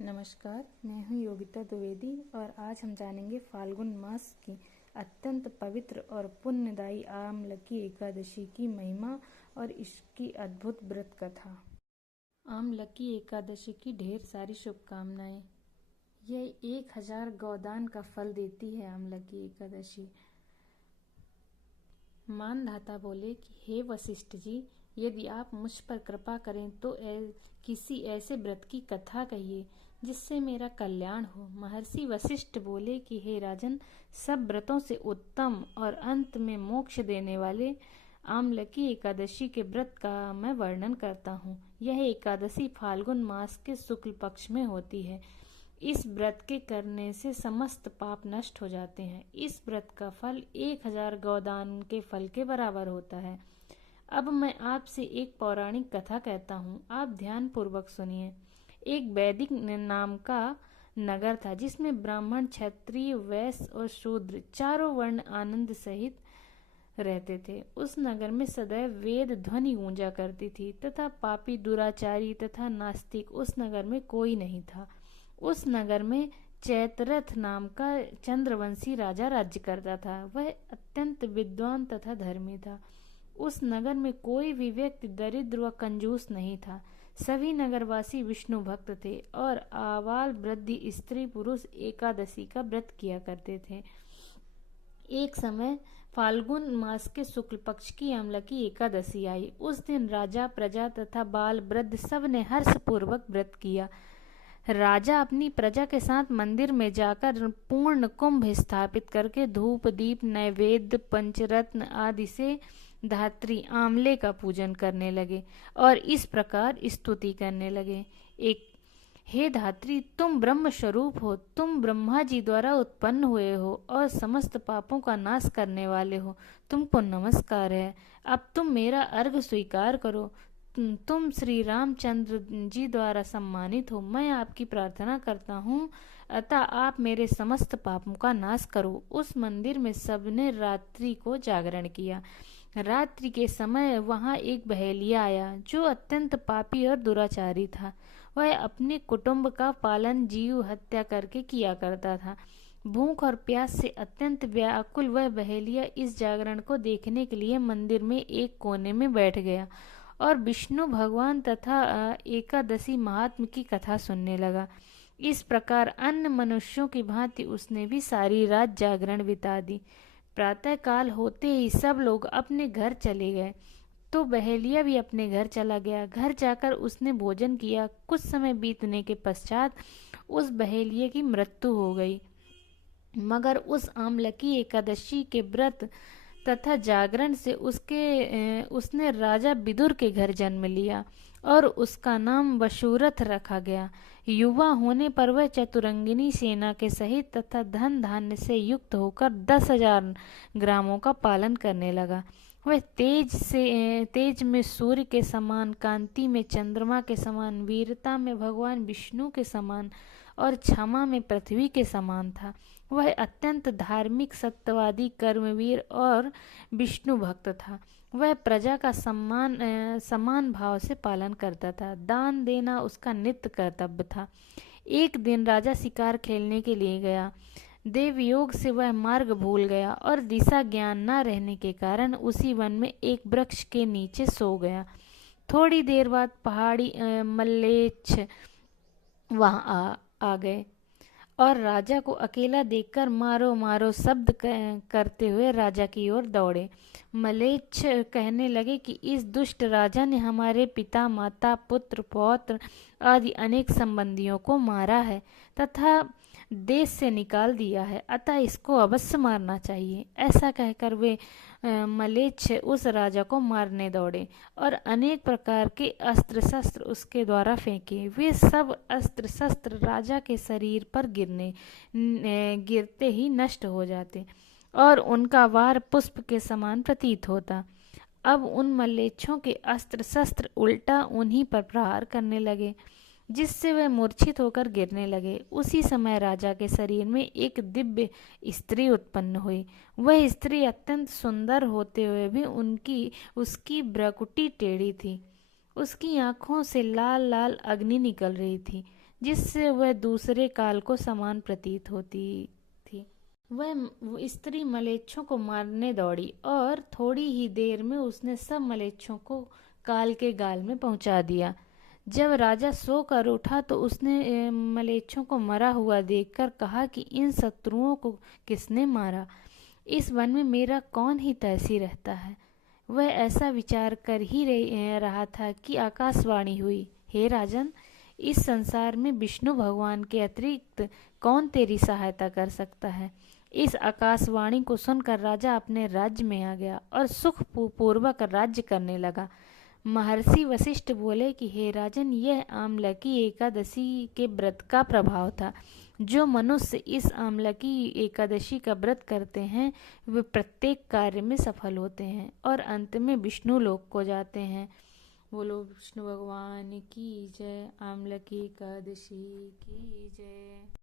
नमस्कार, मैं हूँ योगिता द्विवेदी और आज हम जानेंगे फाल्गुन मास की अत्यंत पवित्र और पुण्यदायी आमलकी एकादशी की महिमा और इसकी अद्भुत व्रत कथा। आमलकी एकादशी की ढेर सारी शुभकामनाएं। यह 1000 गोदान का फल देती है आमलकी एकादशी। मानधाता बोले कि हे वशिष्ठ जी, यदि आप मुझ पर कृपा करें तो किसी ऐसे व्रत की कथा कहिए जिससे मेरा कल्याण हो। महर्षि वशिष्ठ बोले कि हे राजन, सब व्रतों से उत्तम और अंत में मोक्ष देने वाले आमलकी एकादशी के व्रत का मैं वर्णन करता हूँ। यह एकादशी फाल्गुन मास के शुक्ल पक्ष में होती है। इस व्रत के करने से समस्त पाप नष्ट हो जाते हैं। इस व्रत का फल 1000 गोदान के फल के बराबर होता है। अब मैं आपसे एक पौराणिक कथा कहता हूँ, आप ध्यान पूर्वक सुनिए। एक वैदिक नाम का नगर था जिसमें ब्राह्मण, क्षत्रिय, वैश्य और शूद्र चारों वर्ण आनंद सहित रहते थे। उस नगर में सदैव वेद ध्वनि गूंजा करती थी तथा पापी, दुराचारी तथा नास्तिक उस नगर में कोई नहीं था। उस नगर में चैतरथ नाम का चंद्रवंशी राजा राज्य करता था। वह अत्यंत विद्वान तथा धर्मी था। उस नगर में कोई भी व्यक्ति दरिद्र व कंजूस नहीं था। सभी नगरवासी विष्णु भक्त थे और आबाल वृद्ध स्त्री पुरुष एकादशी का व्रत किया करते थे। एक समय फाल्गुन मास के शुक्ल पक्ष की आमलकी एकादशी आई। उस दिन राजा, प्रजा तथा बाल वृद्ध सब ने हर्षपूर्वक व्रत किया। राजा अपनी प्रजा के साथ मंदिर में जाकर पूर्ण कुंभ स्थापित करके धूप, दीप, नैवेद्य, पंचरत्न आदि से धात्री आंवले का पूजन करने लगे और इस प्रकार स्तुति करने लगे। एक, हे धात्री, तुम ब्रह्म स्वरूप हो, तुम ब्रह्मा जी द्वारा उत्पन्न हुए हो और समस्त पापों का नाश करने वाले हो। तुमको नमस्कार है। अब तुम मेरा अर्घ स्वीकार करो। तुम श्री रामचंद्र जी द्वारा सम्मानित हो। मैं आपकी प्रार्थना करता हूँ, अतः आप मेरे समस्त पापों का नाश करो। उस मंदिर में सबने रात्रि को जागरण किया। रात्रि के समय वहां एक बहेलिया आया जो अत्यंत पापी और दुराचारी था। वह अपने कुटुंब का पालन जीव हत्या करके किया करता था। भूख और प्यास से अत्यंत व्याकुल वह बहेलिया इस जागरण को देखने के लिए मंदिर में एक कोने में बैठ गया और विष्णु भगवान तथा एकादशी महात्म की कथा सुनने लगा। इस प्रकार अन्य मनुष्यों की भांति उसने भी सारी रात जागरण बिता दी। प्रातः काल होते ही सब लोग अपने घर चले गए तो बहेलिया भी अपने घर चला गया। घर जाकर उसने भोजन किया। कुछ समय बीतने के पश्चात उस बहेलिये की मृत्यु हो गई। मगर उस आमलकी एकादशी के व्रत तथा जागरण से उसने राजा विदुर के घर जन्म लिया और उसका नाम वशुरथ रखा गया। युवा होने पर वह चतुरंगिनी सेना के सहित तथा धन धान्य से युक्त होकर 10,000 ग्रामों का पालन करने लगा। वह तेज में सूर्य के समान, कांति में चंद्रमा के समान, वीरता में भगवान विष्णु के समान और क्षमा में पृथ्वी के समान था। वह अत्यंत धार्मिक, सत्यवादी, कर्मवीर और विष्णु भक्त था। वह प्रजा का समान भाव से पालन करता था। दान देना उसका नित्य कर्तव्य था। एक दिन राजा शिकार खेलने के लिए गया। देवयोग से वह मार्ग भूल गया और दिशा ज्ञान न रहने के कारण उसी वन में एक वृक्ष के नीचे सो गया। थोड़ी देर बाद पहाड़ी मल्लेच्छ वहां आ गए और राजा को अकेला देखकर मारो मारो शब्द करते हुए राजा की ओर दौड़े। मलेच्छ कहने लगे कि इस दुष्ट राजा ने हमारे पिता, माता, पुत्र, पौत्र आदि अनेक संबंधियों को मारा है तथा देश से निकाल दिया है, अतः इसको अवश्य मारना चाहिए। ऐसा कहकर वे मलेच्छ उस राजा को मारने दौड़े और अनेक प्रकार के अस्त्र शस्त्र उसके द्वारा फेंके। वे सब अस्त्र शस्त्र राजा के शरीर पर गिरते ही नष्ट हो जाते और उनका वार पुष्प के समान प्रतीत होता। अब उन मल्लेच्छों के अस्त्र शस्त्र उल्टा उन्हीं पर प्रहार करने लगे जिससे वे मूर्छित होकर गिरने लगे। उसी समय राजा के शरीर में एक दिव्य स्त्री उत्पन्न हुई। वह स्त्री अत्यंत सुंदर होते हुए भी उसकी भ्रुकुटी टेढ़ी थी। उसकी आंखों से लाल लाल अग्नि निकल रही थी। जिससे वह दूसरे काल को समान प्रतीत होती थी। वह स्त्री मलेच्छों को मारने दौड़ी और थोड़ी ही देर में उसने सब मलेच्छों को काल के गाल में पहुंचा दिया। जब राजा सोकर उठा तो उसने मलेच्छों को मरा हुआ देखकर कहा कि इन शत्रुओं को किसने मारा? इस वन में मेरा कौन ही तैसी रहता है? वह ऐसा विचार कर ही रहा था कि आकाशवाणी हुई, हे राजन, इस संसार में विष्णु भगवान के अतिरिक्त कौन तेरी सहायता कर सकता है? इस आकाशवाणी को सुनकर राजा अपने राज्य में आ गया और सुख पूर्वक राज्य करने लगा। महर्षि वशिष्ठ बोले कि हे राजन, यह आमलकी एकादशी के व्रत का प्रभाव था। जो मनुष्य इस आमलकी एकादशी का व्रत करते हैं वे प्रत्येक कार्य में सफल होते हैं और अंत में विष्णु लोक को जाते हैं। बोलो विष्णु भगवान की जय। आमलकी एकादशी की जय।